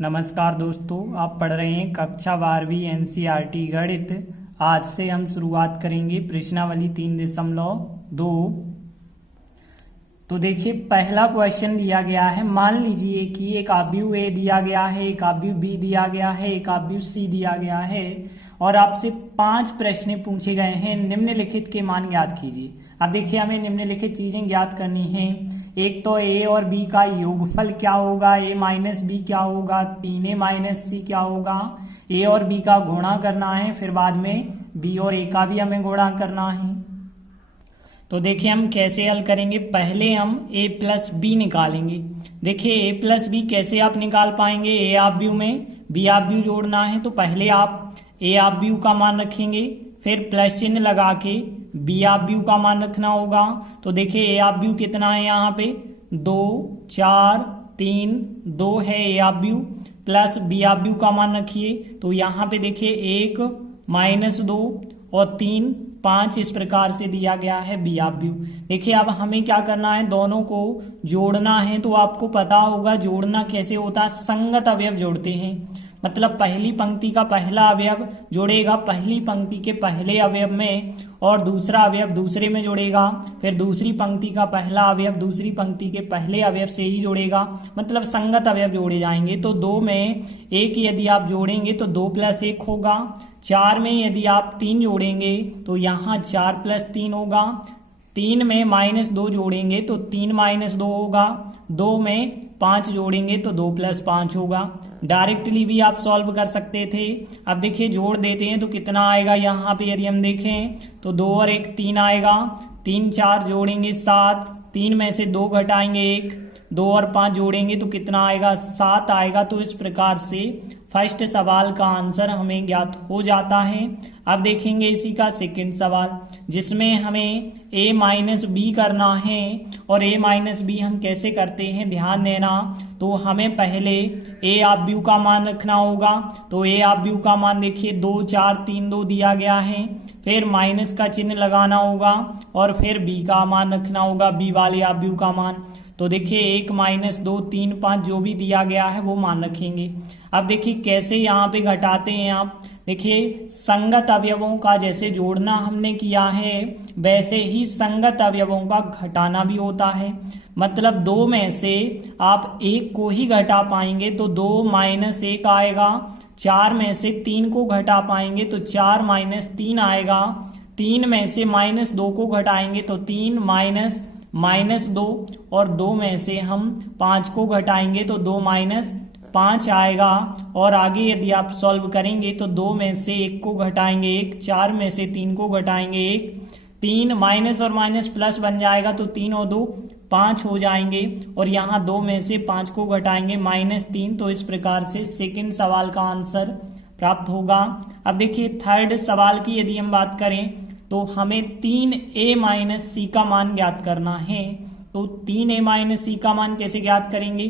नमस्कार दोस्तों, आप पढ़ रहे हैं कक्षा 12वीं एनसीईआरटी गणित। आज से हम शुरुआत करेंगे प्रश्नावली 3.2। तो देखिए, पहला क्वेश्चन दिया गया है। मान लीजिए कि एक आव्यूह ए दिया गया है, एक आव्यूह बी दिया गया है, एक आव्यूह सी दिया गया है और आपसे 5 प्रश्न पूछे गए हैं। निम्नलिखित के मान ज्ञात कीजिए। अब देखिए, हमें निम्नलिखित चीजें ज्ञात करनी है। एक तो ए और बी का योगफल क्या होगा, ए माइनस बी क्या होगा, 3a माइनस सी क्या होगा। ए और बी का गुणा करना है, फिर बाद में बी और ए का भी हमें गुणा करना है। तो देखिए, हम कैसे हल करेंगे। पहले हम a प्लस बी निकालेंगे। देखिए, a प्लस बी कैसे आप निकाल पाएंगे। ए आव्यूह में बी आव्यूह जोड़ना है, तो पहले आप ए आव्यूह का मान रखेंगे, फिर प्लस चिन्ह लगा के बी आव्यूह का मान रखना होगा। तो देखिए, ए आव्यूह कितना है, यहाँ पे 2 4 3 2 है ए आव्यूह, प्लस बी आव्यूह का मान रखिए। तो यहाँ पे देखिए 1 माइनस 2 और 3 5 इस प्रकार से दिया गया है बी आव्यूह। देखिए, अब हमें क्या करना है, दोनों को जोड़ना है। तो आपको पता होगा जोड़ना कैसे होता है, संगत अवयव जोड़ते हैं। मतलब पहली पंक्ति का पहला अवयव जोड़ेगा पहली पंक्ति के पहले अवयव में और दूसरा अवयव दूसरे में जोड़ेगा, फिर दूसरी पंक्ति का पहला अवयव दूसरी पंक्ति के पहले अवयव से ही जोड़ेगा। मतलब संगत अवयव जोड़े जाएंगे। तो 2 में 1 यदि आप जोड़ेंगे तो 2 प्लस 1 होगा। 4 में यदि आप 3 जोड़ेंगे तो यहाँ 4 प्लस 3 होगा। 3 में माइनस 2 जोड़ेंगे तो 3 माइनस 2 होगा। 2 में 5 जोड़ेंगे तो 2 प्लस 5 होगा। डायरेक्टली भी आप सॉल्व कर सकते थे। अब देखिए, जोड़ देते हैं तो कितना आएगा। यहाँ पे यदि हम देखें तो 2 और 1 3 आएगा। 3 4 जोड़ेंगे 7, 3 में से 2 घटाएंगे 1, 2 और 5 जोड़ेंगे तो कितना आएगा, 7 आएगा। तो इस प्रकार से फर्स्ट सवाल का आंसर हमें ज्ञात हो जाता है। अब देखेंगे इसी का सेकंड सवाल, जिसमें हमें a माइनस बी करना है। और a माइनस बी हम कैसे करते हैं, ध्यान देना। तो हमें पहले a आव्यूह का मान रखना होगा। तो a आव्यूह का मान देखिए 2 4 3 2 दिया गया है, फिर माइनस का चिन्ह लगाना होगा और फिर b का मान रखना होगा, b वाले आव्यूह का मान। तो देखिए 1 माइनस 2 3 5 जो भी दिया गया है वो मान रखेंगे। अब देखिए कैसे यहाँ पे घटाते हैं आप। देखिए, संगत अवयवों का जैसे जोड़ना हमने किया है वैसे ही संगत अवयवों का घटाना भी होता है। मतलब 2 में से आप 1 को ही घटा पाएंगे तो 2 माइनस 1 आएगा। 4 में से 3 को घटा पाएंगे तो 4 माइनस 3 आएगा। 3 में से माइनस 2 को घटाएंगे तो 3 माइनस 2 और 2 में से हम 5 को घटाएंगे तो 2 माइनस 5 आएगा। और आगे यदि आप सॉल्व करेंगे तो 2 में से 1 को घटाएंगे 1, 4 में से 3 को घटाएंगे 1, 3 माइनस और माइनस प्लस बन जाएगा तो 3 और 2 5 हो जाएंगे। और यहाँ 2 में से 5 को घटाएंगे -3। तो इस प्रकार से सेकंड सवाल का आंसर प्राप्त होगा। अब देखिए, थर्ड सवाल की यदि हम बात करें तो हमें 3a माइनस सी का मान ज्ञात करना है। तो 3a माइनस सी का मान कैसे ज्ञात करेंगे,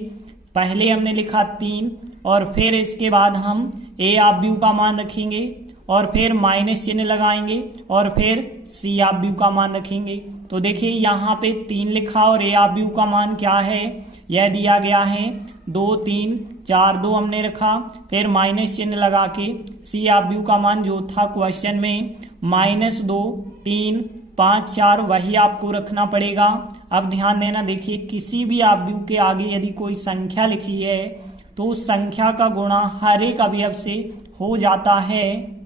पहले हमने लिखा 3 और फिर इसके बाद हम a आव्यूह का मान रखेंगे और फिर माइनस चिन्ह लगाएंगे और फिर c आव्यूह का मान रखेंगे। तो देखिए, यहाँ पे 3 लिखा और a आव्यूह का मान क्या है, यह दिया गया है 2 3 4 2 हमने रखा, फिर माइनस चिन्ह लगा के c आव्यूह का मान जो था क्वेश्चन में -2 3 5 4 वही आपको रखना पड़ेगा। अब ध्यान देना, देखिए किसी भी आव्यूह के आगे यदि कोई संख्या लिखी है तो उस संख्या का गुणा हर एक अवयव से हो जाता है।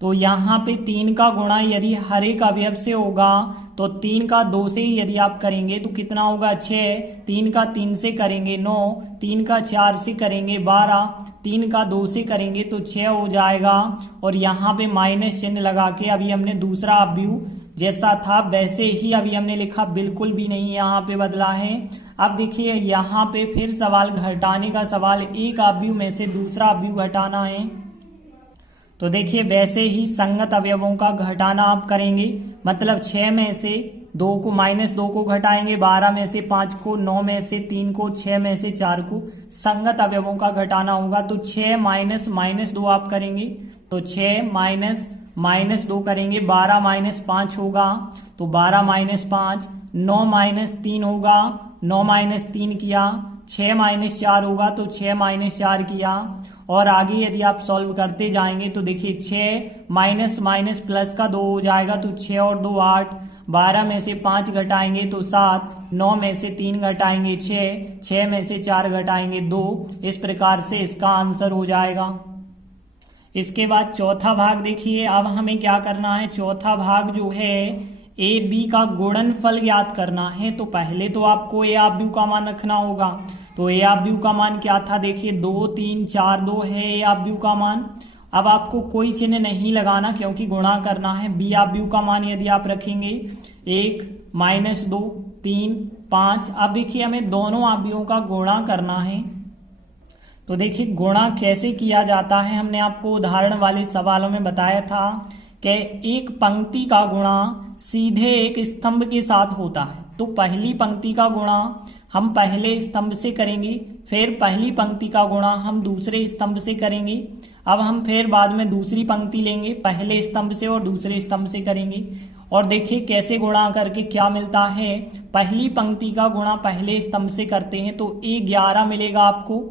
तो यहाँ पे 3 का गुणा यदि हर एक अवयव से होगा तो 3 का 2 से ही यदि आप करेंगे तो कितना होगा, 6, 3 का 3 से करेंगे 9, 3 का 4 से करेंगे 12, 3 का 2 से करेंगे तो 6 हो जाएगा। और यहाँ पे माइनस चिन्ह लगा के अभी हमने दूसरा आव्यूह जैसा था वैसे ही अभी हमने लिखा, बिल्कुल भी नहीं यहाँ पे बदला है। अब देखिए, यहाँ पे फिर सवाल घटाने का सवाल, एक आव्यूह में से दूसरा आव्यूह घटाना है। तो देखिए, वैसे ही संगत अवयवों का घटाना आप करेंगे। मतलब 6 में से 2 को -2 को घटाएंगे, 12 में से 5 को, 9 में से 3 को, 6 में से 4 को संगत अवयवों का घटाना होगा। तो 6 माइनस 2 आप करेंगे तो 6 -2 करेंगे, 12 -5 होगा तो 12 -5, 9 -3 होगा, 9 -3 किया 6 माइनस 4 होगा तो 6 माइनस 4 किया। और आगे यदि आप सॉल्व करते जाएंगे तो देखिए 6 माइनस माइनस प्लस का 2 हो जाएगा तो 6 और 2 8, 12 में से 5 घटाएंगे तो 7, 9 में से 3 घटाएंगे 6, 6 में से 4 घटाएंगे 2। इस प्रकार से इसका आंसर हो जाएगा। इसके बाद चौथा भाग देखिए, अब हमें क्या करना है, चौथा भाग जो है ए बी का गुणनफल ज्ञात करना है। तो पहले तो आपको ए ऑफ बी का मान रखना होगा। तो ए ऑफ बी का मान क्या था, देखिए 2 3 4 2 है ए ऑफ बी का मान। अब आपको कोई चिन्ह नहीं लगाना क्योंकि गुणा करना है। बी ऑफ बी का मान यदि आप रखेंगे 1 माइनस 2 3 5। अब देखिए हमें दोनों ऑफबियों का गुणा करना है। तो देखिए गुणा कैसे किया जाता है, हमने आपको उदाहरण वाले सवालों में बताया था कि एक पंक्ति का गुणा सीधे एक स्तंभ के साथ होता है। तो पहली पंक्ति का गुणा हम पहले स्तंभ से करेंगे, फिर पहली पंक्ति का गुणा हम दूसरे स्तंभ से करेंगे। अब हम फिर बाद में दूसरी पंक्ति लेंगे, पहले स्तंभ से और दूसरे स्तंभ से करेंगे। और देखिए कैसे गुणा करके क्या मिलता है, पहली पंक्ति का गुणा पहले स्तंभ से करते हैं तो A11 मिलेगा आपको।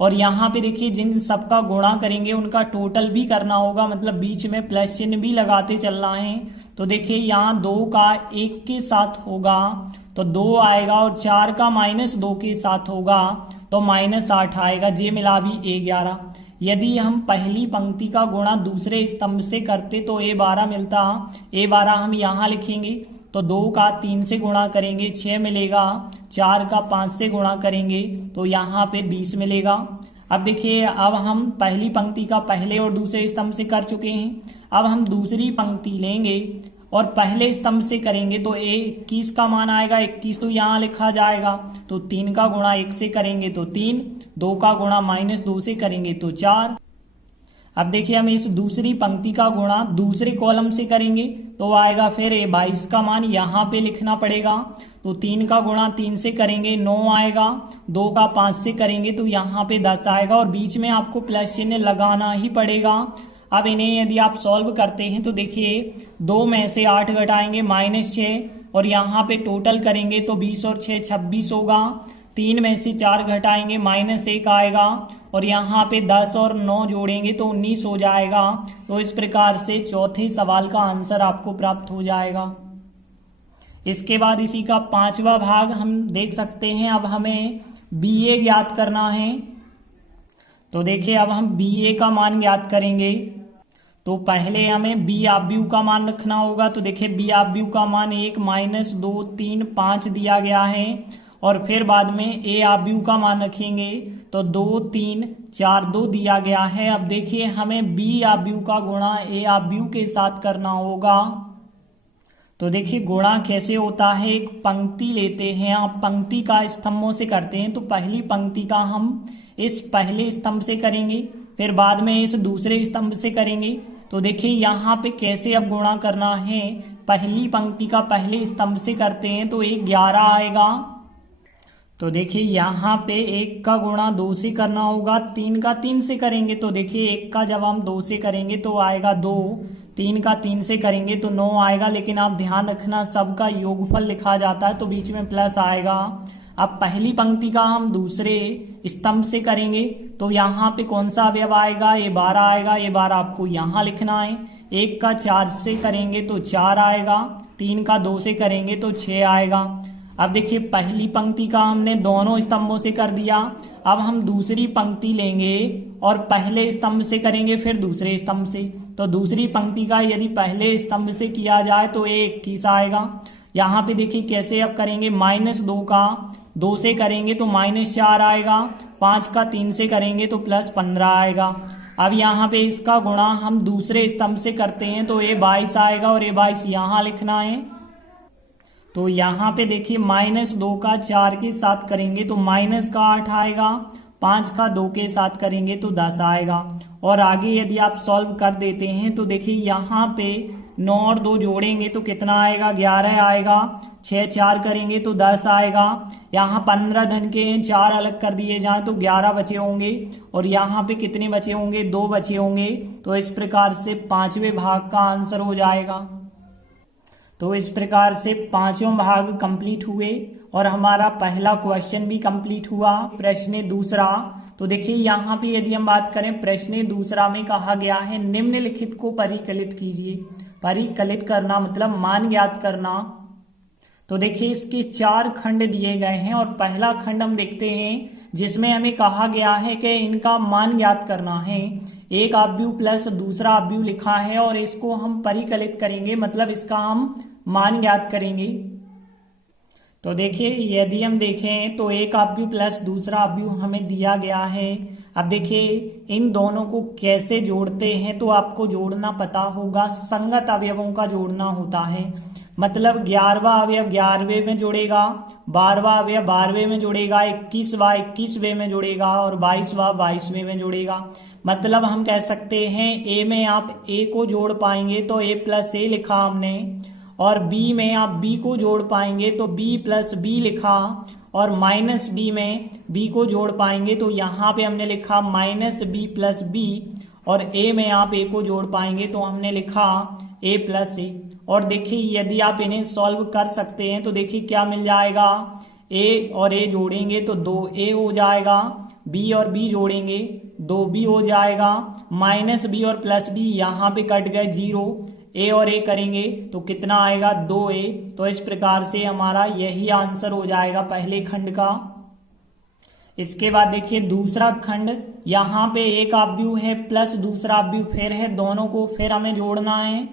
और यहाँ पे देखिए जिन सबका गुणा करेंगे उनका टोटल भी करना होगा, मतलब बीच में प्लस चिन्ह भी लगाते चलना है। तो देखिए यहाँ 2 का 1 के साथ होगा तो 2 आएगा, और 4 का -2 के साथ होगा तो -8 आएगा। जे मिला भी A11। यदि हम पहली पंक्ति का गुणा दूसरे स्तंभ से करते तो A12 मिलता। A12 हम यहाँ लिखेंगे तो 2 का 3 से गुणा करेंगे 6 मिलेगा, 4 का 5 से गुणा करेंगे तो यहाँ पे 20 मिलेगा। अब देखिए अब हम पहली पंक्ति का पहले और दूसरे स्तंभ से कर चुके हैं। अब हम दूसरी पंक्ति लेंगे और पहले स्तंभ से करेंगे तो 21 का मान आएगा, 21 तो यहाँ लिखा जाएगा। तो 3 का गुणा 1 से करेंगे तो 3, 2 का गुणा -2 से करेंगे तो 4। अब देखिए हम इस दूसरी पंक्ति का गुणा दूसरे कॉलम से करेंगे तो आएगा फिर 22 का मान यहाँ पे लिखना पड़ेगा। तो 3 का गुणा 3 से करेंगे 9 आएगा, 2 का 5 से करेंगे तो यहाँ पे 10 आएगा, और बीच में आपको प्लस चिन्ह लगाना ही पड़ेगा। अब इन्हें यदि आप सॉल्व करते हैं तो देखिए 2 में से 8 घटाएंगे -6, और यहाँ पे टोटल करेंगे तो 20 और 6 26 होगा। 3 में से 4 घटाएंगे -1 आएगा, और यहाँ पे 10 और 9 जोड़ेंगे तो 19 हो जाएगा। तो इस प्रकार से चौथे सवाल का आंसर आपको प्राप्त हो जाएगा। इसके बाद इसी का 5वां भाग हम देख सकते हैं। अब हमें BA ज्ञात करना है। तो देखिए अब हम BA का मान ज्ञात करेंगे। तो पहले हमें B ऑफ B का मान रखना होगा। तो देखिए B ऑफ B का मान 1 -2 3 5 दिया गया है, और फिर बाद में A ऑफ B का मान रखेंगे तो 2 3 4 2 दिया गया है। अब देखिए हमें B ऑफ B का गुणा A ऑफ B के साथ करना होगा। तो देखिए गुणा कैसे होता है, एक पंक्ति लेते हैं, आप पंक्ति का स्तंभों से करते हैं। तो पहली पंक्ति का हम इस पहले स्तंभ से करेंगे, फिर बाद में इस दूसरे स्तंभ से करेंगे। तो देखिए यहाँ पे कैसे अब गुणा करना है, पहली पंक्ति का पहले स्तंभ से करते हैं तो 11 आएगा। तो देखिए यहाँ पे 1 का गुणा 2 से करना होगा, 3 का 3 से करेंगे तो देखिए 1 का जब हम 2 से करेंगे तो आएगा 2, 3 का 3 से करेंगे तो 9 आएगा। लेकिन आप ध्यान रखना सबका योगफल लिखा जाता है तो बीच में प्लस आएगा। अब पहली पंक्ति का हम दूसरे स्तंभ से करेंगे तो यहाँ पे कौन सा अवयव आएगा, ये 12 आएगा। ये 12 आपको यहाँ लिखना है। 1 का 4 से करेंगे तो 4 आएगा, 3 का 2 से करेंगे तो 6 आएगा। अब देखिए पहली पंक्ति का हमने दोनों स्तंभों से कर दिया। अब हम दूसरी पंक्ति लेंगे और पहले स्तंभ से करेंगे फिर दूसरे स्तंभ से। तो दूसरी पंक्ति का यदि पहले स्तंभ से किया जाए तो 21 आएगा। यहाँ पे देखिए कैसे अब करेंगे, -2 का 2 से करेंगे तो -4 आएगा, 5 का 3 से करेंगे तो +15 आएगा। अब यहाँ पे इसका गुणा हम दूसरे स्तंभ से करते हैं तो ये 22 आएगा, और ये 22 यहाँ लिखना है। तो यहाँ पे देखिए -2 का 4 के साथ करेंगे तो -8 आएगा, 5 का 2 के साथ करेंगे तो 10 आएगा। और आगे यदि आप सॉल्व कर देते हैं तो देखिए यहाँ पे 9 और 2 जोड़ेंगे तो कितना आएगा, 11 आएगा। 6 4 करेंगे तो 10 आएगा। यहाँ 15 धन के 4 अलग कर दिए जाएं तो 11 बचे होंगे, और यहाँ पे कितने बचे होंगे, 2 बचे होंगे। तो इस प्रकार से 5वें भाग का आंसर हो जाएगा। तो इस प्रकार से पांचों भाग कंप्लीट हुए और हमारा पहला क्वेश्चन भी कंप्लीट हुआ। प्रश्न दूसरा, तो देखिए यहाँ पे यदि हम बात करें प्रश्न दूसरा में कहा गया है निम्नलिखित को परिकलित कीजिए। परिकलित करना मतलब मान ज्ञात करना। तो देखिए इसके 4 खंड दिए गए हैं और पहला खंड हम देखते हैं जिसमें हमें कहा गया है कि इनका मान ज्ञात करना है। एक आव्यूह प्लस दूसरा आव्यूह लिखा है और इसको हम परिकलित करेंगे, मतलब इसका हम मान ज्ञात करेंगे। तो देखिए यदि हम देखें तो एक आव्यूह प्लस दूसरा आव्यूह हमें दिया गया है। अब देखिए इन दोनों को कैसे जोड़ते हैं, तो आपको जोड़ना पता होगा, संगत अवयवों का जोड़ना होता है। मतलब 11वां अवयव 11वें में जुड़ेगा, 12वां अवयव 12वें में जुड़ेगा, 21वां 21वें में जुड़ेगा और 22वां 22वें में जुड़ेगा। मतलब हम कह सकते हैं ए में आप ए को जोड़ पाएंगे तो ए प्लस ए लिखा हमने, और बी में आप बी को जोड़ पाएंगे तो बी प्लस बी लिखा, और माइनस बी में बी को जोड़ पाएंगे तो यहाँ पे हमने लिखा माइनस बी प्लस बी, और ए में आप ए को जोड़ पाएंगे तो हमने लिखा ए प्लस ए। और देखिए यदि आप इन्हें सॉल्व कर सकते हैं तो देखिए क्या मिल जाएगा, ए और ए जोड़ेंगे तो 2a हो जाएगा, बी और बी जोड़ेंगे 2b हो जाएगा, माइनस बी और प्लस बी यहाँ पे कट गए 0, ए और ए करेंगे तो कितना आएगा 2a। तो इस प्रकार से हमारा यही आंसर हो जाएगा पहले खंड का। इसके बाद देखिए दूसरा खंड, यहाँ पे एक आव्यूह है प्लस दूसरा आव्यूह फिर है, दोनों को फिर हमें जोड़ना है।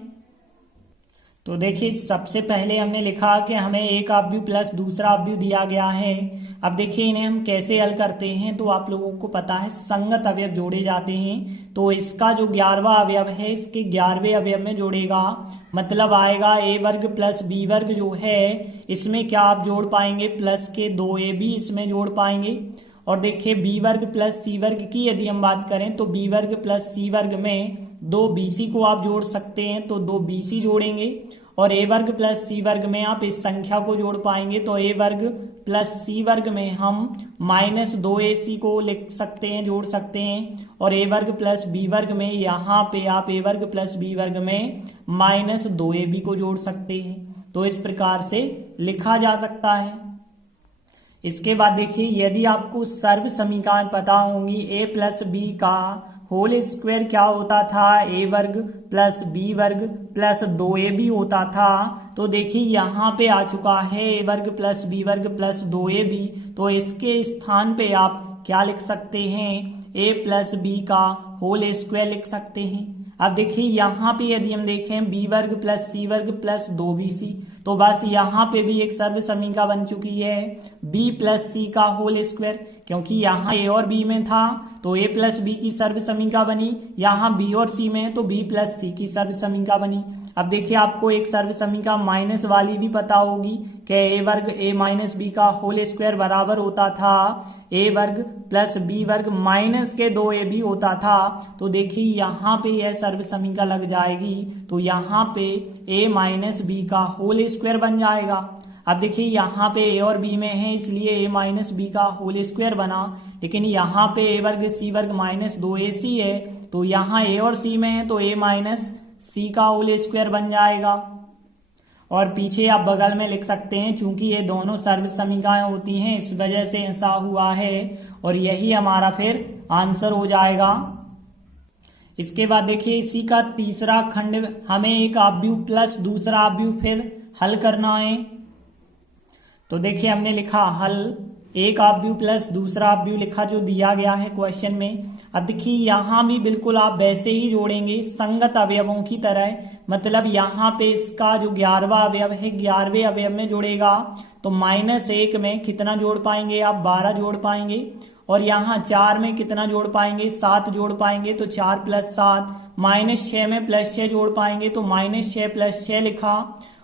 तो देखिए सबसे पहले हमने लिखा कि हमें एक आव्यूह प्लस दूसरा आव्यूह दिया गया है। अब देखिए इन्हें हम कैसे हल करते हैं, तो आप लोगों को पता है संगत अवयव जोड़े जाते हैं। तो इसका जो 11वां अवयव है इसके 11वें अवयव में जोड़ेगा, मतलब आएगा ए वर्ग प्लस बी वर्ग जो है इसमें क्या आप जोड़ पाएंगे, प्लस के 2ab इसमें जोड़ पाएंगे। और देखिए बी वर्ग प्लस सी वर्ग की यदि हम बात करें तो बी वर्ग प्लस सी वर्ग में 2bc को आप जोड़ सकते हैं तो 2bc जोड़ेंगे, और ए वर्ग प्लस सी वर्ग में आप इस संख्या को जोड़ पाएंगे तो ए वर्ग प्लस सी वर्ग में हम माइनस 2ac को लिख सकते हैं, जोड़ सकते हैं, और ए वर्ग प्लस बी वर्ग में यहाँ पे आप ए वर्ग प्लस बी वर्ग में माइनस 2ab को जोड़ सकते हैं। तो इस प्रकार से लिखा जा सकता है। इसके बाद देखिए यदि आपको सर्व समीकरण पता होंगी, ए प्लस बी का होल स्क्वायर क्या होता था, ए वर्ग प्लस बी वर्ग प्लस 2ab होता था। तो देखिए यहाँ पे आ चुका है ए वर्ग प्लस बी वर्ग प्लस 2ab, तो इसके स्थान पे आप क्या लिख सकते हैं, ए प्लस बी का होल स्क्वायर लिख सकते हैं। अब देखिए यहाँ पे यदि हम देखें बी वर्ग प्लस सी वर्ग प्लस 2bc, तो बस यहाँ पे भी एक सर्व समीकरण बन चुकी है b प्लस सी का होल स्क्वायर, क्योंकि यहाँ a और b में था तो a प्लस बी की सर्व समीकरण बनी, यहाँ b और c में है तो b प्लस सी की सर्व समीकरण बनी। अब देखिए आपको एक सर्व समीकरण माइनस वाली भी पता होगी कि ए वर्ग a माइनस बी का होल स्क्वायर बराबर होता था ए वर्ग प्लस बी वर्ग माइनस के 2ab होता था। तो देखिए यहाँ पे यह सर्व समीकरण लग जाएगी, तो यहाँ पे a माइनस बी का होल स्क्वायर बन जाएगा। अब देखिए यहाँ पे a और b में है इसलिए a माइनस बी का होल स्क्वायर बना, लेकिन यहाँ पे a वर्ग सी वर्ग माइनस 2ac है, तो यहाँ a और c में है तो a माइनस सी का होल स्क्वायर बन जाएगा। और पीछे आप बगल में लिख सकते हैं, चूंकि ये दोनों सर्व समीकरण होती हैं इस वजह से ऐसा हुआ है, और यही हमारा फिर आंसर हो जाएगा। इसके बाद देखिए इसी का तीसरा खंड, हमें एक आव्यूह प्लस दूसरा आव्यूह फिर हल करना है। तो देखिए हमने लिखा हल, एक आव्यूह प्लस दूसरा आव्यूह लिखा जो दिया गया है क्वेश्चन में। अब देखिए यहाँ भी बिल्कुल आप वैसे ही जोड़ेंगे संगत अवयवों की तरह, मतलब यहाँ पे इसका जो 11वां अवयव है 11वें अवयव में जोड़ेगा, तो -1 में कितना जोड़ पाएंगे आप, 12 जोड़ पाएंगे, और यहाँ 4 में कितना जोड़ पाएंगे, 7 जोड़ पाएंगे, तो 4 + 7, -6 में +6 जोड़ पाएंगे तो -6 + 6 लिखा,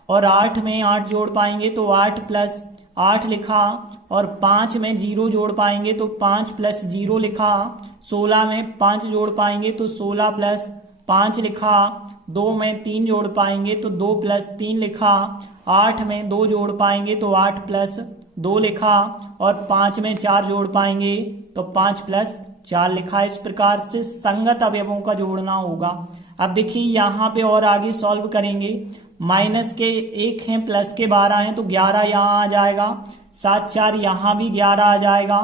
और 8 में 8 जोड़ पाएंगे तो 8 + 8 लिखा, और 5 में 0 जोड़ पाएंगे तो 5 + 0 लिखा, 16 में 5 जोड़ पाएंगे तो 16 + 5 लिखा, 2 में 3 जोड़ पाएंगे तो 2 + 3 लिखा, 8 में 2 जोड़ पाएंगे तो 8 + 2 लिखा, और 5 में 4 जोड़ पाएंगे तो 5 + 4 लिखा। इस प्रकार से संगत अवयवों का जोड़ना होगा। अब देखिए यहाँ पे और आगे सॉल्व करेंगे, माइनस के 1 हैं, प्लस के 12 हैं, तो 11 यहाँ आ जाएगा। 7 4 यहाँ भी 11 आ जाएगा,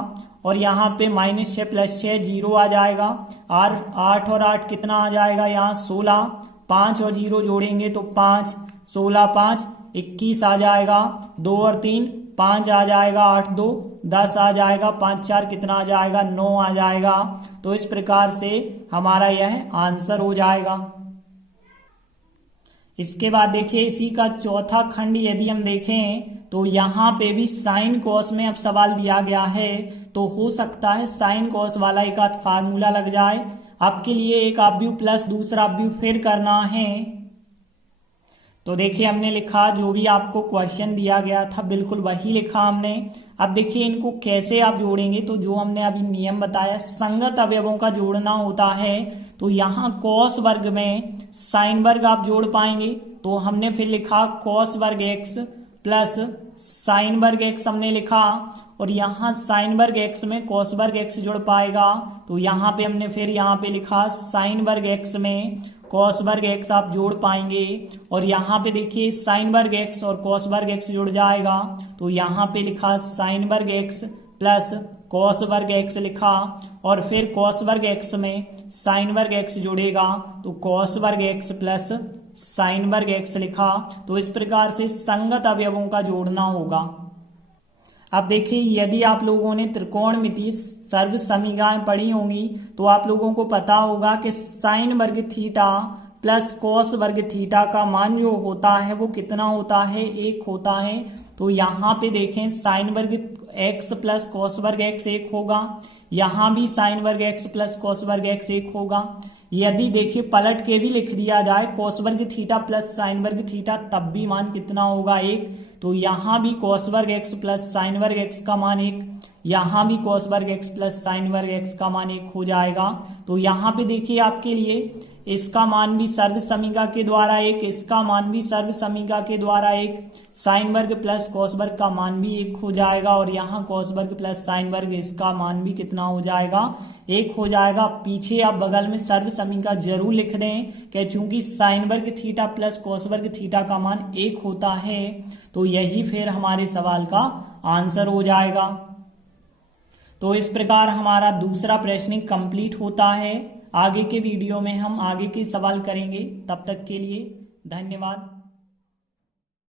और यहाँ पे -6 + 6 0 आ जाएगा। 8 और 8 कितना आ जाएगा यहाँ 16। 5 और 0 जोड़ेंगे तो 5, 16 5 21 आ जाएगा। 2 और 3 5 आ जाएगा। 8 2 10 आ जाएगा। 5 4 कितना आ जाएगा 9 आ जाएगा। तो इस प्रकार से हमारा यह आंसर हो जाएगा। इसके बाद देखिए इसी का चौथा खंड यदि हम देखें तो यहाँ पे भी साइन कॉस में अब सवाल दिया गया है, तो हो सकता है साइन कॉस वाला एक आध फार्मूला लग जाए। आपके लिए एक अवयव प्लस दूसरा अवयव फिर करना है। तो देखिए हमने लिखा जो भी आपको क्वेश्चन दिया गया था बिल्कुल वही लिखा हमने। अब देखिए इनको कैसे आप जोड़ेंगे, तो जो हमने अभी नियम बताया संगत अवयवों का जोड़ना होता है। तो यहाँ कॉस वर्ग में साइन वर्ग आप जोड़ पाएंगे, तो हमने फिर लिखा कॉस वर्ग x प्लस साइन वर्ग x हमने लिखा, और यहाँ साइन वर्ग x में कॉस वर्ग x जुड़ पाएगा। तो यहाँ पे हमने फिर यहाँ पे लिखा साइन वर्ग x में कॉस वर्ग x आप जोड़ पाएंगे, और यहाँ पे देखिए साइन वर्ग x और कॉस वर्ग x जुड़ जाएगा। तो यहाँ पे लिखा साइन वर्ग x प्लस कॉस वर्ग x लिखा, और फिर कॉस वर्ग x में साइन वर्ग x जुड़ेगा, तो कॉस वर्ग x प्लस साइन वर्ग x लिखा। तो इस प्रकार से संगत अवयवों का जोड़ना होगा। अब देखिए यदि आप लोगों ने त्रिकोणमिति सर्व समीकरण पढ़ी होंगी तो आप लोगों को पता होगा कि साइन वर्ग थीटा प्लस कॉस वर्ग थीटा का मान जो होता है वो कितना होता है 1 होता है। तो यहाँ पे देखें साइन वर्ग x प्लस कॉस वर्ग x 1 होगा, यहाँ भी साइन वर्ग x प्लस कॉस वर्ग x 1 होगा। यदि देखिए पलट के भी लिख दिया जाए कॉस वर्ग थीटा प्लस साइन वर्ग थीटा तब भी मान कितना होगा 1। तो यहाँ भी कॉस वर्ग x प्लस साइन वर्ग x का मान 1, यहाँ भी कॉस वर्ग x प्लस साइन वर्ग x का मान 1 हो जाएगा। तो यहाँ पे देखिए आपके लिए इसका मान भी सर्व समीकरण के द्वारा 1, इसका मान भी सर्व समीकरण के द्वारा 1, साइन वर्ग प्लस कॉस वर्ग का मान भी 1 हो जाएगा, और यहाँ कॉस वर्ग प्लस साइन वर्ग इसका मान भी कितना हो जाएगा 1 हो जाएगा। पीछे आप बगल में सर्व समीकरण जरूर लिख दें कि चूंकि साइन वर्ग थीटा प्लस कॉस वर्ग थीटा का मान 1 होता है, तो यही फिर हमारे सवाल का आंसर हो जाएगा। तो इस प्रकार हमारा दूसरा प्रश्न कंप्लीट होता है। आगे के वीडियो में हम आगे के सवाल करेंगे। तब तक के लिए धन्यवाद।